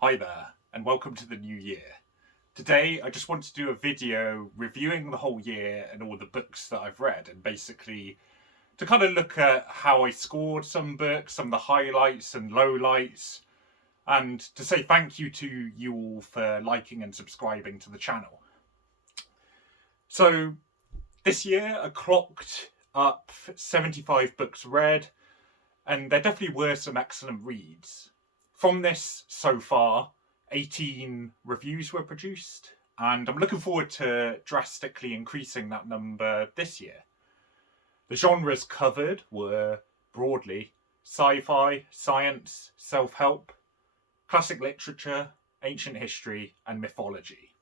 Hi there, and welcome to the new year. Today, I just want to do a video reviewing the whole year and all the books that I've read, and basically to kind of look at how I scored some books, some of the highlights and lowlights, and to say thank you to you all for liking and subscribing to the channel. So, this year I clocked up 75 books read, and there definitely were some excellent reads. From this so far, 18 reviews were produced, and I'm looking forward to drastically increasing that number this year. The genres covered were broadly sci-fi, science, self-help, classic literature, ancient history, and mythology.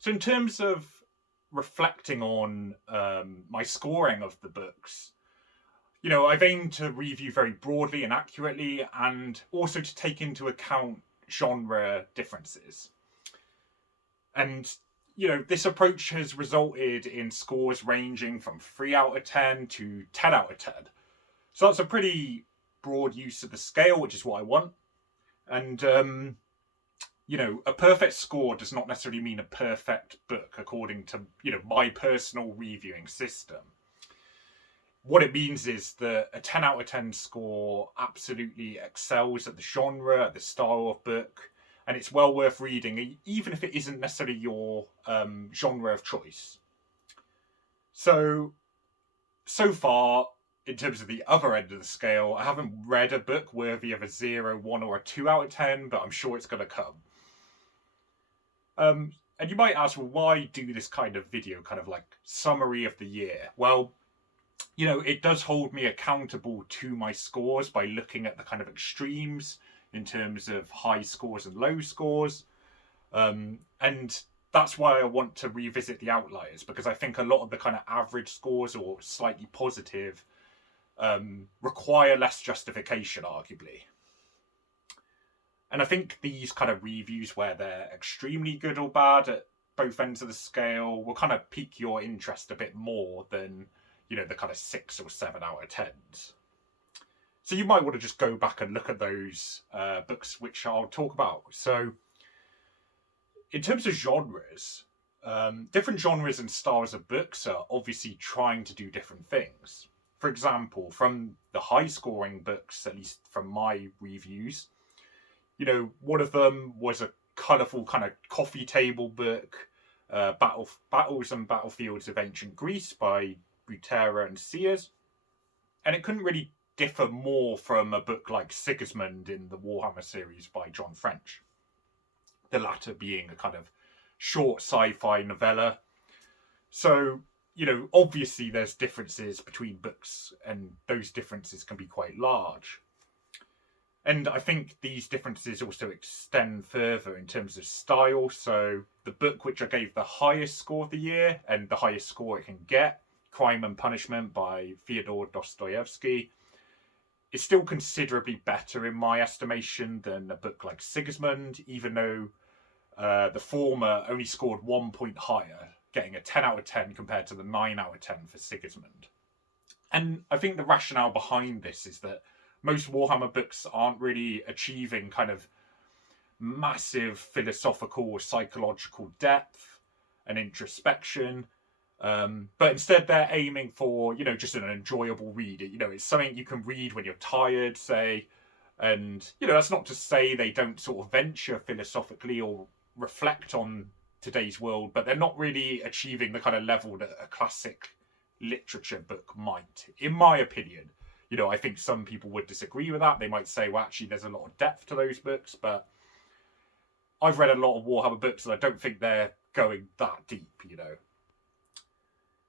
So in terms of reflecting on my scoring of the books, I've aimed to review very broadly and accurately, and also to take into account genre differences. And, this approach has resulted in scores ranging from 3 out of 10 to 10 out of 10. So that's a pretty broad use of the scale, which is what I want. And, a perfect score does not necessarily mean a perfect book, according to, my personal reviewing system. What it means is that a 10 out of 10 score absolutely excels at the genre, at the style of book, and it's well worth reading, even if it isn't necessarily your genre of choice. So far, in terms of the other end of the scale, I haven't read a book worthy of a 0, 1, or a 2 out of 10, but I'm sure it's going to come. And you might ask, well, why do this kind of video, kind of like summary of the year? Well, it does hold me accountable to my scores by looking at the kind of extremes in terms of high scores and low scores. And that's why I want to revisit the outliers, because I think a lot of the kind of average scores or slightly positive require less justification, arguably. And I think these kind of reviews where they're extremely good or bad at both ends of the scale will kind of pique your interest a bit more than the kind of 6 or 7 out of 10s. So you might want to just go back and look at those books which I'll talk about. So in terms of genres, different genres and styles of books are obviously trying to do different things. For example, from the high scoring books, at least from my reviews, one of them was a colourful kind of coffee table book, Battles and Battlefields of Ancient Greece by Butera and Sears, and it couldn't really differ more from a book like Sigismund in the Warhammer series by John French, the latter being a kind of short sci-fi novella. So, obviously there's differences between books, and those differences can be quite large. And I think these differences also extend further in terms of style. So the book which I gave the highest score of the year, and the highest score it can get, Crime and Punishment by Fyodor Dostoevsky, is still considerably better in my estimation than a book like Sigismund, even though the former only scored 1 point higher, getting a 10 out of 10 compared to the 9 out of 10 for Sigismund. And I think the rationale behind this is that most Warhammer books aren't really achieving kind of massive philosophical or psychological depth and introspection, but instead they're aiming for, just an enjoyable read. It's something you can read when you're tired, say, and, that's not to say they don't sort of venture philosophically or reflect on today's world, but they're not really achieving the kind of level that a classic literature book might, in my opinion. I think some people would disagree with that. They might say, well, actually, there's a lot of depth to those books, but I've read a lot of Warhammer books and I don't think they're going that deep,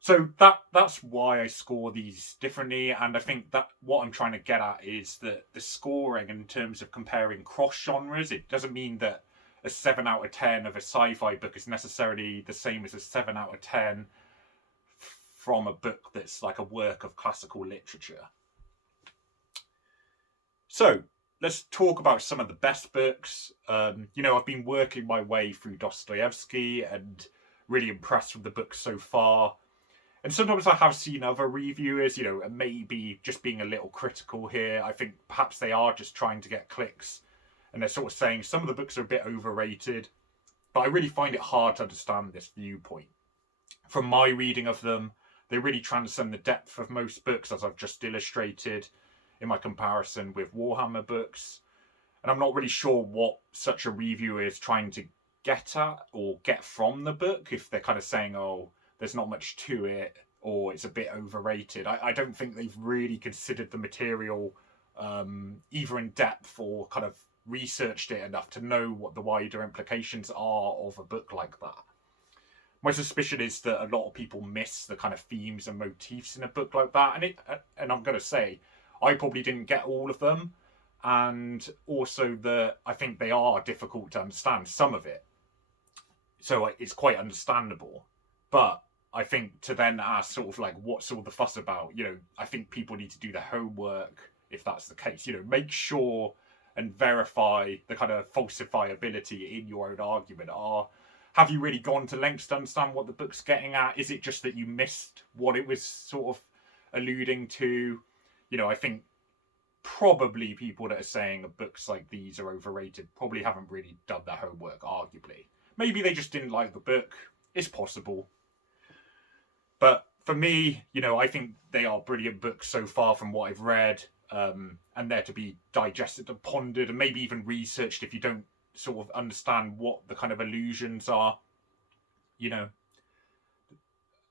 So that's why I score these differently, and I think that what I'm trying to get at is that the scoring in terms of comparing cross genres, it doesn't mean that a 7 out of 10 of a sci-fi book is necessarily the same as a 7 out of 10 from a book that's like a work of classical literature. So let's talk about some of the best books. I've been working my way through Dostoevsky and really impressed with the book so far. And sometimes I have seen other reviewers, maybe just being a little critical here. I think perhaps they are just trying to get clicks and they're sort of saying some of the books are a bit overrated, but I really find it hard to understand this viewpoint. From my reading of them, they really transcend the depth of most books, as I've just illustrated in my comparison with Warhammer books. And I'm not really sure what such a review is trying to get at or get from the book, if they're kind of saying, oh, there's not much to it, or it's a bit overrated. I don't think they've really considered the material either in depth or kind of researched it enough to know what the wider implications are of a book like that. My suspicion is that a lot of people miss the kind of themes and motifs in a book like that, and I'm going to say, I probably didn't get all of them, and also that I think they are difficult to understand, some of it. So it's quite understandable, but I think to then ask sort of like, what's all the fuss about? You know, I think people need to do their homework if that's the case. You know, make sure and verify the kind of falsifiability in your own argument. Have you really gone to lengths to understand what the book's getting at? Is it just that you missed what it was sort of alluding to? You know, I think probably people that are saying books like these are overrated probably haven't really done their homework, arguably. Maybe they just didn't like the book. It's possible. But for me, you know, I think they are brilliant books so far from what I've read, and they're to be digested and pondered and maybe even researched if you don't sort of understand what the kind of allusions are, you know.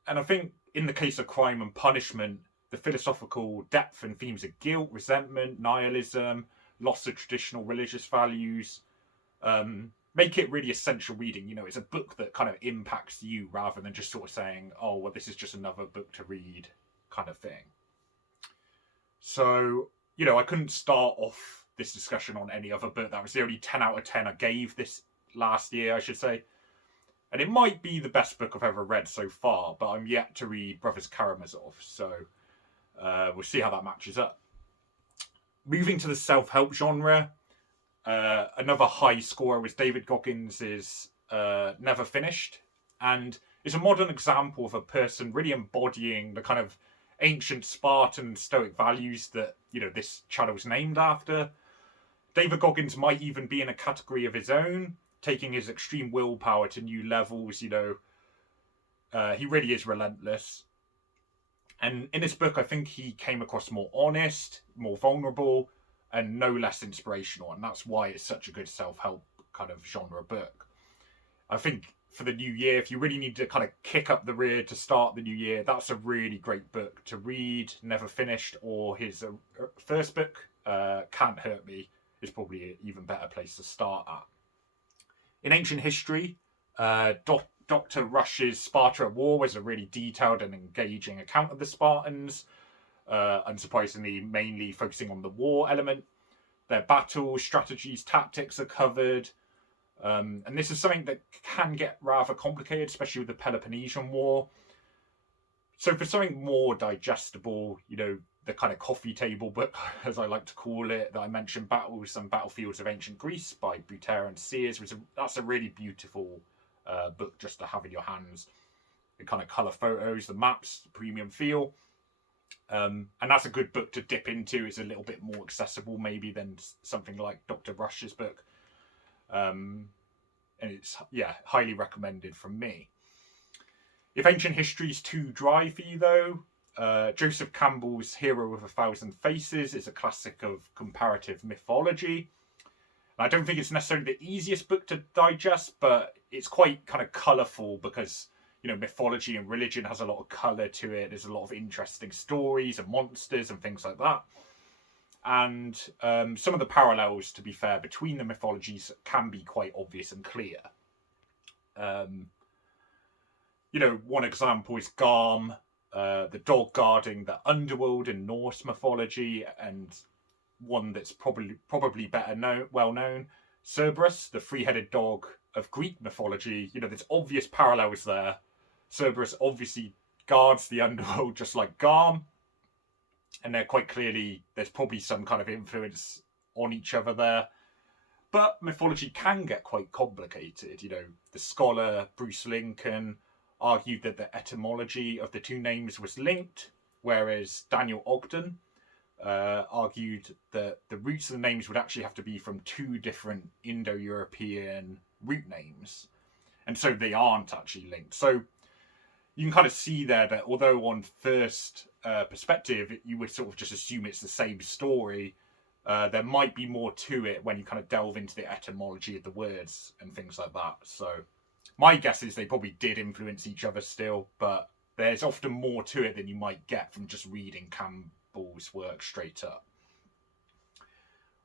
And I think in the case of Crime and Punishment, the philosophical depth and themes of guilt, resentment, nihilism, loss of traditional religious values, make it really essential reading. You know, it's a book that kind of impacts you rather than just sort of saying, oh, well, this is just another book to read kind of thing. So, you know, I couldn't start off this discussion on any other book. That was the only 10 out of 10 I gave this last year, I should say. And it might be the best book I've ever read so far, but I'm yet to read Brothers Karamazov, so we'll see how that matches up. Moving to the self-help genre, another high scorer was David Goggins' Never Finished, and it's a modern example of a person really embodying the kind of ancient Spartan Stoic values that, you know, this channel's named after. David Goggins might even be in a category of his own, taking his extreme willpower to new levels. You know, he really is relentless. And in this book, I think he came across more honest, more vulnerable, and no less inspirational. And that's why it's such a good self-help kind of genre book. I think for the new year, if you really need to kind of kick up the rear to start the new year, that's a really great book to read. Never Finished, or his first book, Can't Hurt Me, is probably an even better place to start at. In ancient history, Dr. Rush's Sparta at War was a really detailed and engaging account of the Spartans, unsurprisingly mainly focusing on the war element. Their battles, strategies, tactics are covered. And this is something that can get rather complicated, especially with the Peloponnesian War. So for something more digestible, you know, the kind of coffee table book, as I like to call it, that I mentioned, Battles and Battlefields of Ancient Greece by Buter and Sears, that's a really beautiful book just to have in your hands. The kind of colour photos, the maps, the premium feel. And that's a good book to dip into. It's a little bit more accessible maybe than something like Dr. Rush's book. And it's, yeah, highly recommended from me. If ancient history is too dry for you, though, Joseph Campbell's Hero with a Thousand Faces is a classic of comparative mythology. And I don't think it's necessarily the easiest book to digest, but it's quite kind of colourful because, you know, mythology and religion has a lot of colour to it. There's a lot of interesting stories and monsters and things like that. And some of the parallels, to be fair, between the mythologies can be quite obvious and clear. You know, one example is Garm, the dog guarding the underworld in Norse mythology, and one that's probably better well known, Cerberus, the three-headed dog of Greek mythology. You know, there's obvious parallels there. Cerberus obviously guards the underworld just like Garm, and they're quite clearly, there's probably some kind of influence on each other there. But mythology can get quite complicated. You know, the scholar Bruce Lincoln argued that the etymology of the two names was linked, whereas Daniel Ogden argued that the roots of the names would actually have to be from two different Indo-European root names, and so they aren't actually linked. So you can kind of see there that although on first perspective you would sort of just assume it's the same story, there might be more to it when you kind of delve into the etymology of the words and things like that. So my guess is they probably did influence each other still, but there's often more to it than you might get from just reading Campbell's work straight up.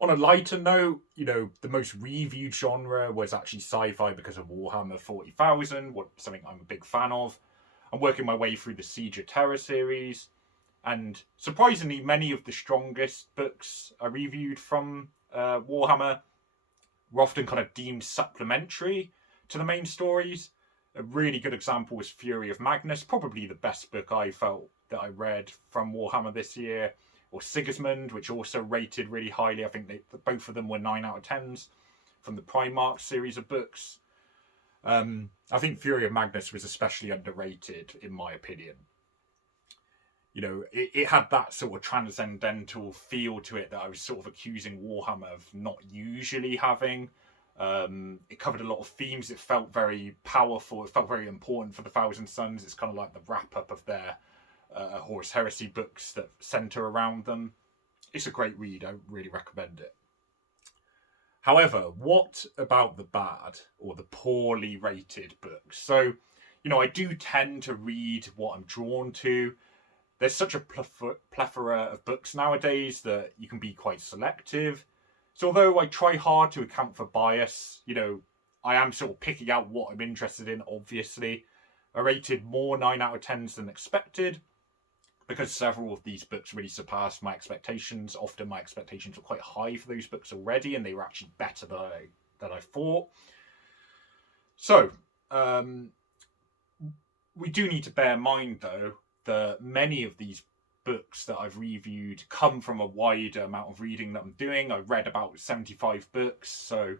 On a lighter note, the most reviewed genre was actually sci-fi because of Warhammer 40,000, something I'm a big fan of. I'm working my way through the Siege of Terror series, and surprisingly, many of the strongest books I reviewed from Warhammer were often kind of deemed supplementary to the main stories. A really good example was Fury of Magnus, probably the best book I felt that I read from Warhammer this year, or Sigismund, which also rated really highly. I think both of them were 9 out of 10s from the Primarch series of books. I think Fury of Magnus was especially underrated, in my opinion. It had that sort of transcendental feel to it that I was sort of accusing Warhammer of not usually having. It covered a lot of themes. It felt very powerful. It felt very important for the Thousand Sons. It's kind of like the wrap-up of their Horus Heresy books that centre around them. It's a great read. I really recommend it. However, what about the bad or the poorly rated books? So, I do tend to read what I'm drawn to. There's such a plethora of books nowadays that you can be quite selective. So although I try hard to account for bias, I am sort of picking out what I'm interested in, obviously. I rated more 9 out of 10s than expected, because several of these books really surpassed my expectations. Often my expectations were quite high for those books already, and they were actually better than I thought. So, we do need to bear in mind, though, that many of these books that I've reviewed come from a wider amount of reading that I'm doing. I read about 75 books, so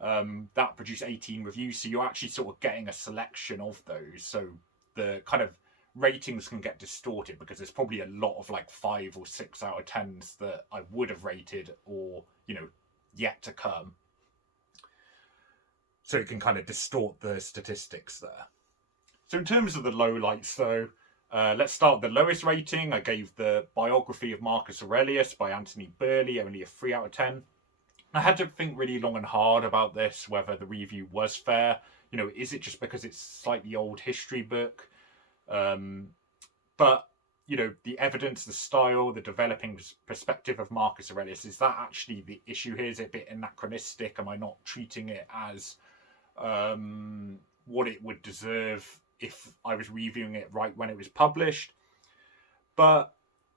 that produced 18 reviews, so you're actually sort of getting a selection of those. So the kind of ratings can get distorted because there's probably a lot of like 5 or 6 out of 10s that I would have rated or yet to come, so it can kind of distort the statistics there. So in terms of the lowlights, though, let's start with the lowest rating. I gave the biography of Marcus Aurelius by Anthony Burley only a 3 out of 10. I had to think really long and hard about this, whether the review was fair. Is it just because it's a slightly old history book? But the evidence, the style, the developing perspective of Marcus Aurelius, is that actually the issue here? Is it a bit anachronistic? Am I not treating it as what it would deserve if I was reviewing it right when it was published? But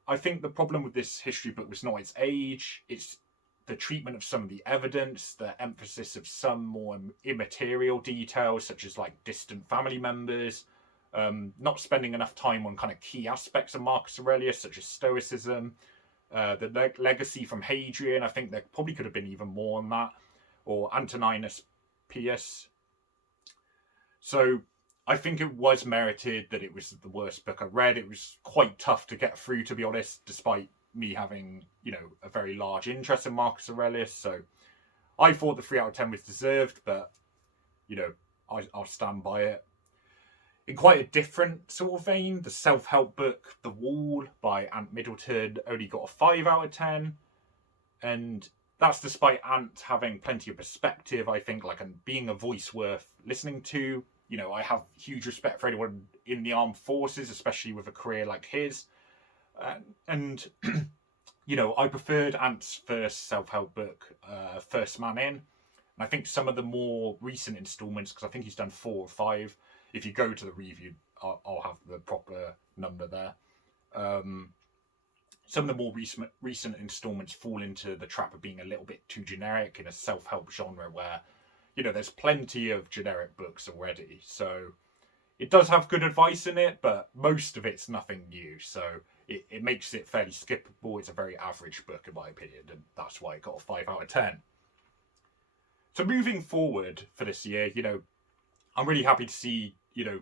I think the problem with this history book was not its age, it's the treatment of some of the evidence, the emphasis of some more immaterial details, such as like distant family members, not spending enough time on kind of key aspects of Marcus Aurelius, such as Stoicism, the legacy from Hadrian. I think there probably could have been even more on that, or Antoninus Pius. So I think it was merited that it was the worst book I read. It was quite tough to get through, to be honest, despite me having, a very large interest in Marcus Aurelius. So I thought the 3 out of 10 was deserved, but, I'll stand by it. In quite a different sort of vein, the self-help book, The Wall by Ant Middleton, only got a 5 out of 10. And that's despite Ant having plenty of perspective, I think, and being a voice worth listening to. I have huge respect for anyone in the armed forces, especially with a career like his. And I preferred Ant's first self-help book, First Man In. And I think some of the more recent installments, because I think he's done 4 or 5. If you go to the review, I'll have the proper number there. Some of the more recent installments fall into the trap of being a little bit too generic in a self-help genre where, there's plenty of generic books already. So it does have good advice in it, but most of it's nothing new. So it makes it fairly skippable. It's a very average book, in my opinion, and that's why it got a 5 out of 10. So moving forward for this year, I'm really happy to see,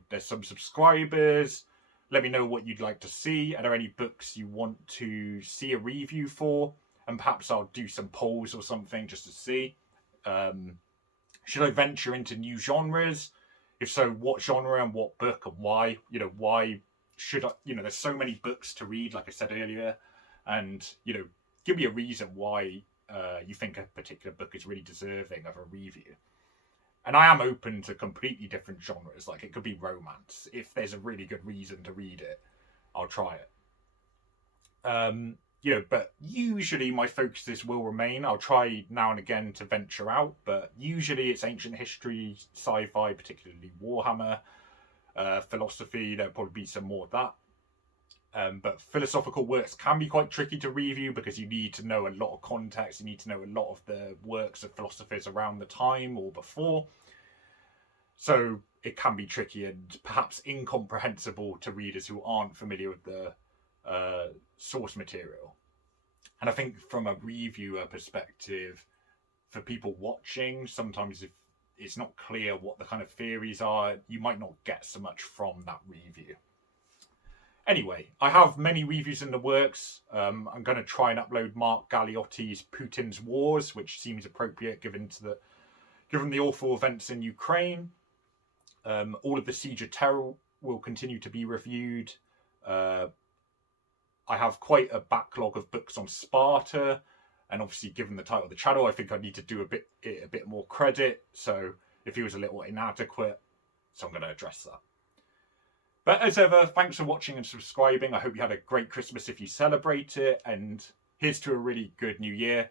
there's some subscribers Let me know what you'd like to see. Are there any books you want to see a review for? And perhaps I'll do some polls or something just to see. Should I venture into new genres? If so, what genre and what book and why? Why should I? There's so many books to read, like I said earlier, and give me a reason why you think a particular book is really deserving of a review. And I am open to completely different genres. Like, it could be romance. If there's a really good reason to read it, I'll try it. But usually my focuses will remain. I'll try now and again to venture out, but usually it's ancient history, sci-fi, particularly Warhammer, philosophy. There'll probably be some more of that. But philosophical works can be quite tricky to review because you need to know a lot of context. You need to know a lot of the works of philosophers around the time or before. So it can be tricky and perhaps incomprehensible to readers who aren't familiar with the source material. And I think from a reviewer perspective, for people watching, sometimes if it's not clear what the kind of theories are, you might not get so much from that review. Anyway, I have many reviews in the works. I'm going to try and upload Mark Galeotti's Putin's Wars, which seems appropriate given the awful events in Ukraine. All of the Siege of Terror will continue to be reviewed. I have quite a backlog of books on Sparta, and obviously, given the title of the channel, I think I need to do a bit more credit. So if he was a little inadequate, so I'm going to address that. But as ever, thanks for watching and subscribing. I hope you had a great Christmas if you celebrate it, and here's to a really good new year.